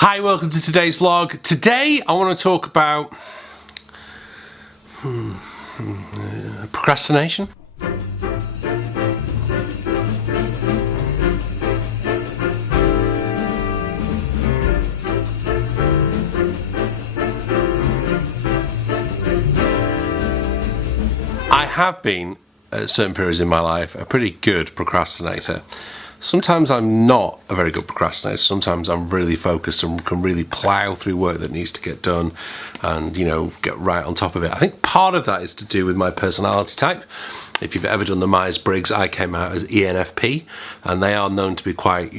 Hi, welcome to today's vlog. Today I want to talk about procrastination. I have been, at certain periods in my life, a pretty good procrastinator. Sometimes I'm not a very good procrastinator. Sometimes I'm really focused and can really plow through work that needs to get done and, you know, get right on top of it. I think part of that is to do with my personality type. If you've ever done the Myers-Briggs, I came out as ENFP, and they are known to be quite,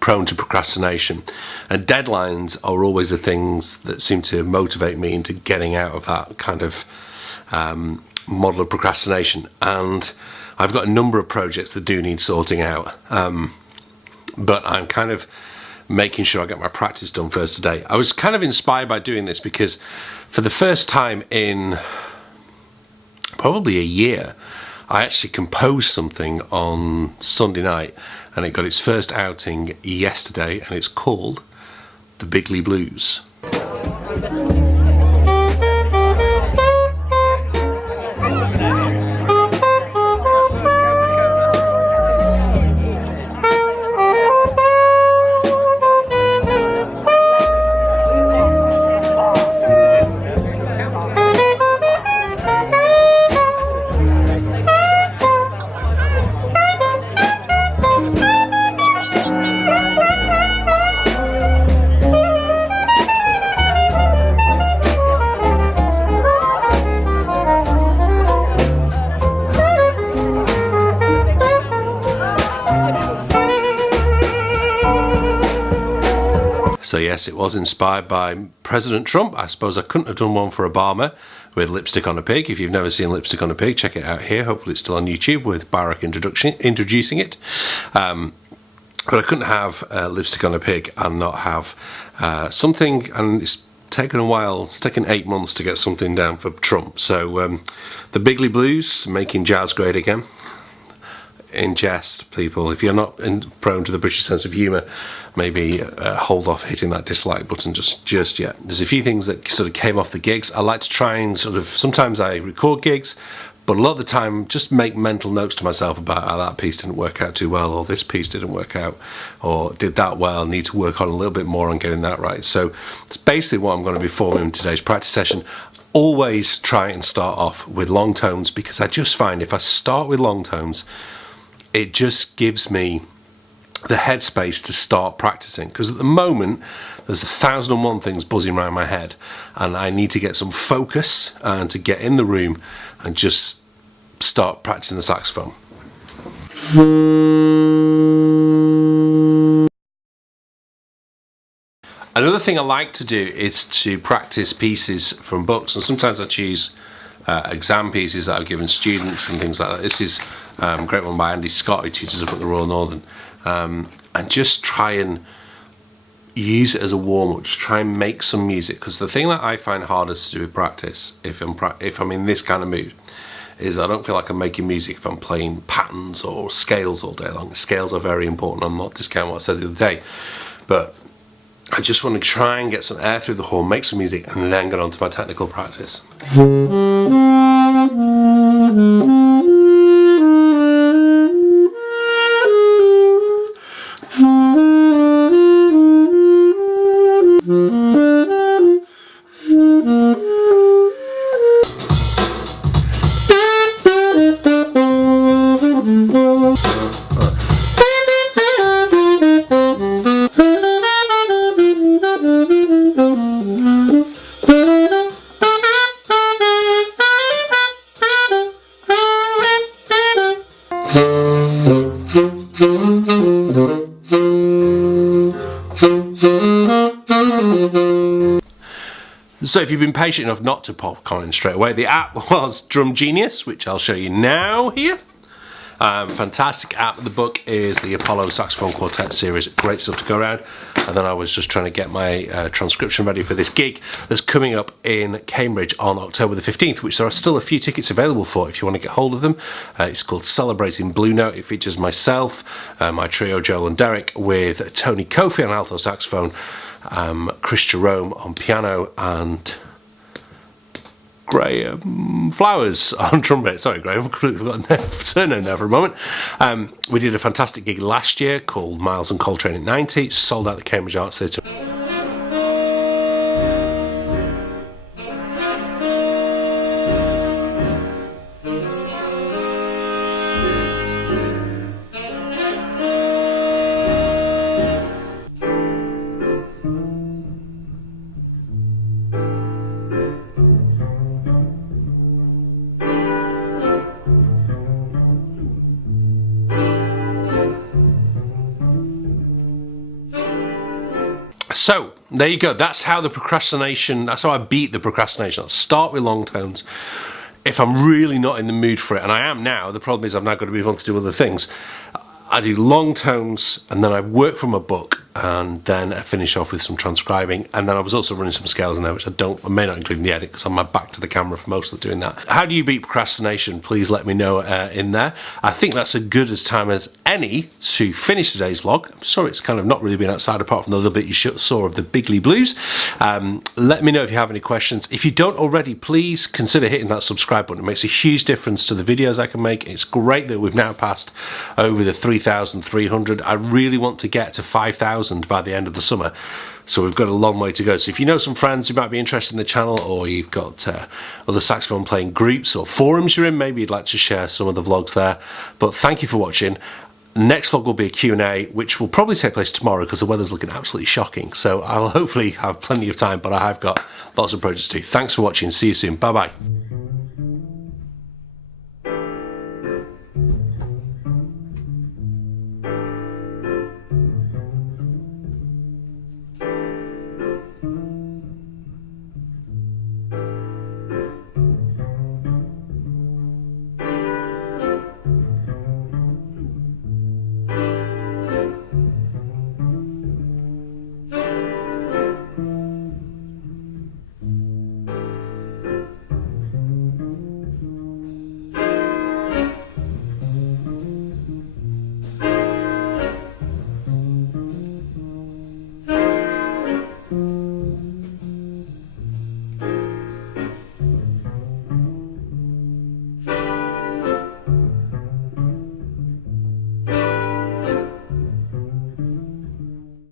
prone to procrastination. And deadlines are always the things that seem to motivate me into getting out of that kind of model of procrastination. And I've got a number of projects that do need sorting out, but I'm kind of making sure I get my practice done first today. I was kind of inspired by doing this because for the first time in probably a year, I actually composed something on Sunday night, and it got its first outing yesterday, and it's called The Bigly Blues. So yes, it was inspired by President Trump. I suppose I couldn't have done one for Obama with lipstick on a pig. If you've never seen lipstick on a pig, check it out here. Hopefully it's still on YouTube with Barack introducing it. But I couldn't have lipstick on a pig and not have something, and it's taken a while. It's taken 8 months to get something down for Trump. So the Bigly Blues, making jazz great again. In jest, people, if you're not prone to the British sense of humour, maybe hold off hitting that dislike button just yet. There's a few things that sort of came off the gigs. I like to try and sometimes I record gigs, but a lot of the time just make mental notes to myself about how that piece didn't work out too well, or this piece didn't work out, or did that well, need to work on a little bit more on getting that right. So it's basically what I'm going to be forming in today's practice session. Always try and start off with long tones, because I just find if I start with long tones, it just gives me the headspace to start practicing, because at the moment there's 1,001 things buzzing around my head, and I need to get some focus and to get in the room and just start practicing the saxophone. Another thing I like to do is to practice pieces from books, and sometimes I choose exam pieces that I've given students and things like that. This is a great one by Andy Scott, who teaches up at the Royal Northern, and just try and use it as a warm-up. Just try and make some music, because the thing that I find hardest to do with practice, if I'm in this kind of mood, is I don't feel like I'm making music if I'm playing patterns or scales all day long. Scales are very important. I'm not discounting what I said the other day, but I just want to try and get some air through the horn, make some music, and then get on to my technical practice. So if you've been patient enough not to pop comment straight away, the app was Drum Genius, which I'll show you now here. Fantastic app. The book is the Apollo Saxophone Quartet series. Great stuff to go around. And then I was just trying to get my transcription ready for this gig that's coming up in Cambridge on October the 15th, which there are still a few tickets available for if you want to get hold of them. It's called Celebrating Blue Note. It features myself, my trio Joel and Derek, with Tony Kofi on alto saxophone, Chris Jerome on piano, and Graham Flowers on trumpet. Sorry, Graham, I've completely forgotten their surname there for a moment. We did a fantastic gig last year called Miles and Coltrane at 90, sold out the Cambridge Arts Theatre. So there you go. That's how that's how I beat the procrastination. I'll start with long tones. If I'm really not in the mood for it, and I am now, the problem is I've now got to move on to do other things. I do long tones, and then I work from a book, and then I finish off with some transcribing, and then I was also running some scales in there, which I may not include in the edit because I'm my back to the camera for most of doing that. How do you beat procrastination? Please let me know in there. I think that's as good as time as any to finish today's vlog. I'm sorry it's kind of not really been outside apart from the little bit you saw of the Bigly Blues. Let me know if you have any questions. If you don't already, please consider hitting that subscribe button. It makes a huge difference to the videos I can make. It's great that we've now passed over the 3,300. I really want to get to 5,000 by the end of the summer, so we've got a long way to go. So if you know some friends who might be interested in the channel, or you've got other saxophone playing groups or forums you're in, maybe you'd like to share some of the vlogs there. But thank you for watching. Next vlog will be a Q&A, which will probably take place tomorrow because the weather's looking absolutely shocking, so I'll hopefully have plenty of time, but I have got lots of projects to do. Thanks for watching. See you soon. Bye bye.